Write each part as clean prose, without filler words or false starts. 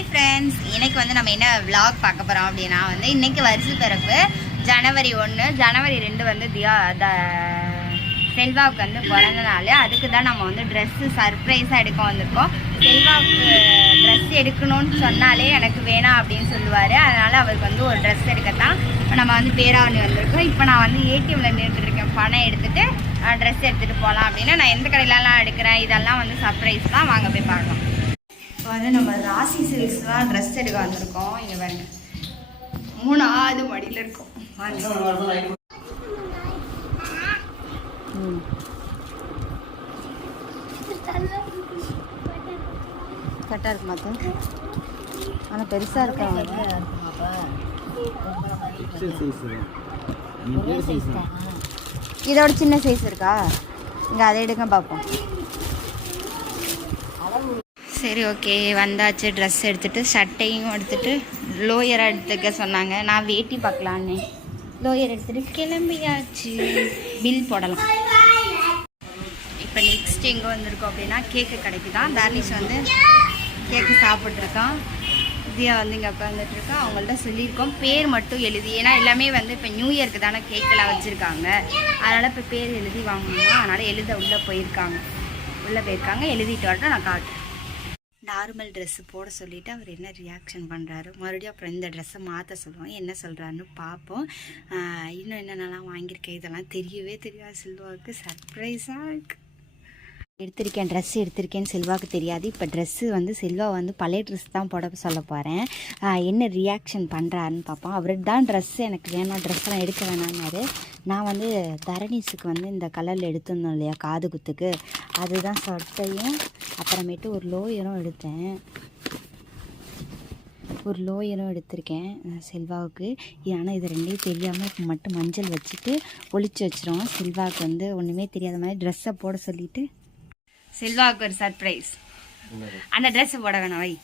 Hi friends, இன்னைக்கு வந்து நம்ம என்ன vlog பார்க்க போகிறோம் அப்படின்னா வந்து இன்னைக்கு வருஷ பிறப்பு ஜனவரி 1, ஜனவரி 2 வந்து செல்வாவுக்கு வந்து பிறந்த நாள். அதுக்கு தான் நம்ம வந்து ட்ரெஸ்ஸு சர்ப்ரைஸாக எடுக்க வந்திருக்கோம். செல்வாவுக்கு ட்ரெஸ் எடுக்கணும்னு சொன்னாலே எனக்கு வேணாம் அப்படின்னு சொல்லுவார். அதனால் அவருக்கு வந்து ஒரு ட்ரெஸ் எடுக்கத்தான் இப்போ நம்ம வந்து பேராவணி வந்திருக்கோம். இப்போ நான் வந்து ஏடிஎம்மில் நின்றுட்டுருக்கேன். பணம் எடுத்துகிட்டு ட்ரெஸ் எடுத்துகிட்டு போகலாம் அப்படின்னா நான் எந்த கடையிலலாம் எடுக்கிறேன் இதெல்லாம் வந்து சர்ப்ரைஸ் தான். வாங்க போய் பார்க்கலாம். இப்போ வந்து நம்ம ராசி சில்க்ஸ் தான் ட்ரெஸ் எடுக்க வந்திருக்கோம். இங்கே பாருங்க, 3வது மடியில் இருக்கோம். கரெக்டாக இருக்கு மாத்தம், ஆனால் பெருசாக இருக்காங்க. இதோட சின்ன சைஸ் இருக்கா? இங்கே அதை எடுக்க பார்ப்போம். சரி, ஓகே, வந்தாச்சு. ட்ரெஸ் எடுத்துகிட்டு சட்டையும் எடுத்துகிட்டு லோயராக எடுத்துக்க சொன்னாங்க. நான் வேட்டி பார்க்கலான்னு லோயர் எடுத்துகிட்டு கிளம்பியாச்சு. பில் போடலாம். இப்போ நெக்ஸ்ட் எங்கே வந்திருக்கோம் அப்படின்னா கேக்கு கடைக்கு தான். தர்னிஷ் வந்து கேக்கு சாப்பிட்ருக்கான். தியா வந்து இங்கே உட்காந்துட்ருக்கா. அவங்கள்ட்ட சொல்லியிருக்கோம் பேர் மட்டும் எழுதி, ஏன்னா எல்லாமே வந்து இப்போ நியூ இயருக்கு தானே கேக்கெல்லாம் வச்சுருக்காங்க. அதனால் இப்போ பேர் எழுதி வாங்கணும். அதனால் எழுதிட்டு உள்ளே போயிருக்காங்க. எழுதிட்டு வரட்டும், நான் காட்டுறேன். நார்மல் ட்ரெஸ்ஸு போட சொல்லிவிட்டு அவர் என்ன ரியாக்ஷன் பண்ணுறாரு, மறுபடியும் அப்புறம் இந்த ட்ரெஸ்ஸை மாற்ற சொல்லுவோம். என்ன சொல்கிறாருன்னு பார்ப்போம். இன்னும் என்னென்னலாம் வாங்கியிருக்கேன் இதெல்லாம் தெரியவே தெரியாது. செல்வாவுக்கு சர்ப்ரைஸாக இருக்குது. ட்ரெஸ் எடுத்திருக்கேன்னு செல்வாவுக்கு தெரியாது. இப்போ ட்ரெஸ்ஸு வந்து செல்வா வந்து பழைய ட்ரெஸ் தான் போட சொல்ல போகிறேன். என்ன ரியாக்ஷன் பண்ணுறாருன்னு பார்ப்போம். அவருக்கு தான் ட்ரெஸ்ஸு எனக்கு வேணாம், ட்ரெஸ்ஸெல்லாம் எடுக்க வேணான்னாரு. நான் வந்து தரணிஸுக்கு வந்து இந்த கலரில் எடுத்துருந்தோம் இல்லையா காது குத்துக்கு, அதுதான் சட்டையும் அப்புறமேட்டு ஒரு லோயரும் எடுத்திருக்கேன் செல்வாவுக்கு. ஆனால் இது ரெண்டையும் தெரியாமல் இப்போ மட்டும் மஞ்சள் வச்சுட்டு ஒளிச்சு வச்சிரும். செல்வாவுக்கு வந்து ஒன்றுமே தெரியாத மாதிரி ட்ரெஸ்ஸை போட சொல்லிவிட்டு செல்வாவுக்கு ஒரு சர்ப்ரைஸ். அந்த ட்ரெஸ்ஸை போட வேணாம், வை.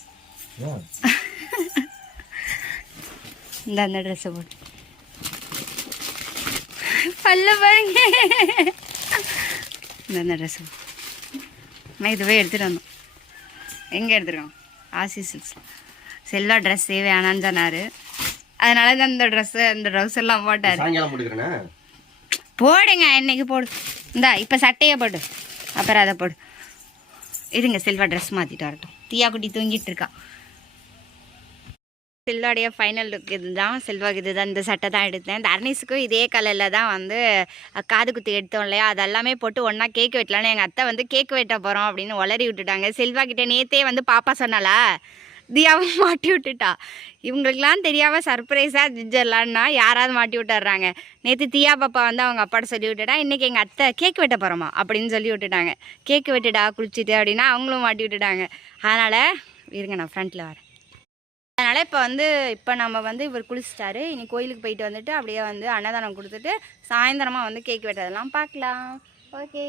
அந்த ட்ரெஸ்ஸை போட்டு பல்ல பாருங்க. இந்த ட்ரெஸ்ஸு நான் இதுவே எடுத்துகிட்டு வந்தோம். எங்கே எடுத்துருக்கோம்? ஆசி சில்க்ஸ். செல்வா ட்ரெஸ் வேணான்னு சொன்னார். அதனால தான் இந்த ட்ரெஸ்ஸு அந்த ட்ரெஸ் எல்லாம் போட்டார். போடுங்க, இன்னைக்கு போடு. இந்தா இப்போ சட்டையை போடு, அப்புறம் அதை போடு. இருங்க, செல்வா ட்ரெஸ் மாற்றிட்டு வரட்டும். தீயா குட்டி தூங்கிட்டு இருக்கா. செல்வாடைய ஃபைனல் லுக் இது தான். செல்வாக்கு இது தான். இந்த சட்டை தான் எடுத்தேன். தர்னிஸுக்கும் இதே கலரில் தான் வந்து காது குத்தி எடுத்தோம் இல்லையா, அதெல்லாமே போட்டு ஒன்றா கேக் வெட்டலான்னு எங்கள் அத்தை வந்து கேக் வெட்ட போகிறோம் அப்படின்னு உளறி விட்டுட்டாங்க. செல்வாக்கிட்ட நேற்றே வந்து பாப்பா சொன்னாலா, தியாவும் மாட்டி விட்டுட்டா. இவங்களுக்கெல்லாம் தெரியாமல் சர்ப்ரைஸாக ஜிஜர்லான்னா யாராவது மாட்டி விட்டுறாங்க. நேற்று தியா பாப்பா வந்து அவங்க அப்பாட்ட சொல்லி விட்டுட்டா. இன்றைக்கி எங்கள் அத்தை கேக் வெட்ட போகிறோமா அப்படின்னு சொல்லி விட்டுட்டாங்க. கேக்கு வெட்டுடா குளிச்சுட்டு அப்படின்னா அவங்களும் மாட்டி விட்டுட்டாங்க. அதனால் இருங்க, நான் ஃப்ரண்ட்டில் வரேன். அதனால் இப்போ நம்ம வந்து இவர் குளிச்சிட்டாரு. இனி கோயிலுக்கு போயிட்டு வந்துட்டு அப்படியே வந்து அன்னதானம் கொடுத்துட்டு சாயந்தரமாக வந்து கேக் வெட்டதெல்லாம் பார்க்கலாம். ஓகே,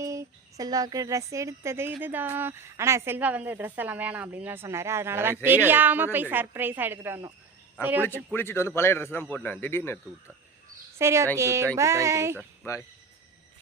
செல்வாவுக்கு ட்ரெஸ் எடுத்தது இதுதான். ஆனால் செல்வா வந்து ட்ரெஸ் எல்லாம் வேணாம் அப்படின்னு தான் சொன்னார். அதனால தான் தெரியாமல் போய் சர்ப்ரைஸாக எடுத்துகிட்டு வந்தோம். சரி, குளிச்சுட்டு வந்து பழைய ட்ரெஸ் தான் போட்டேன், திடீர்னு எடுத்து கொடுத்தேன். சரி, ஓகே, பாய்.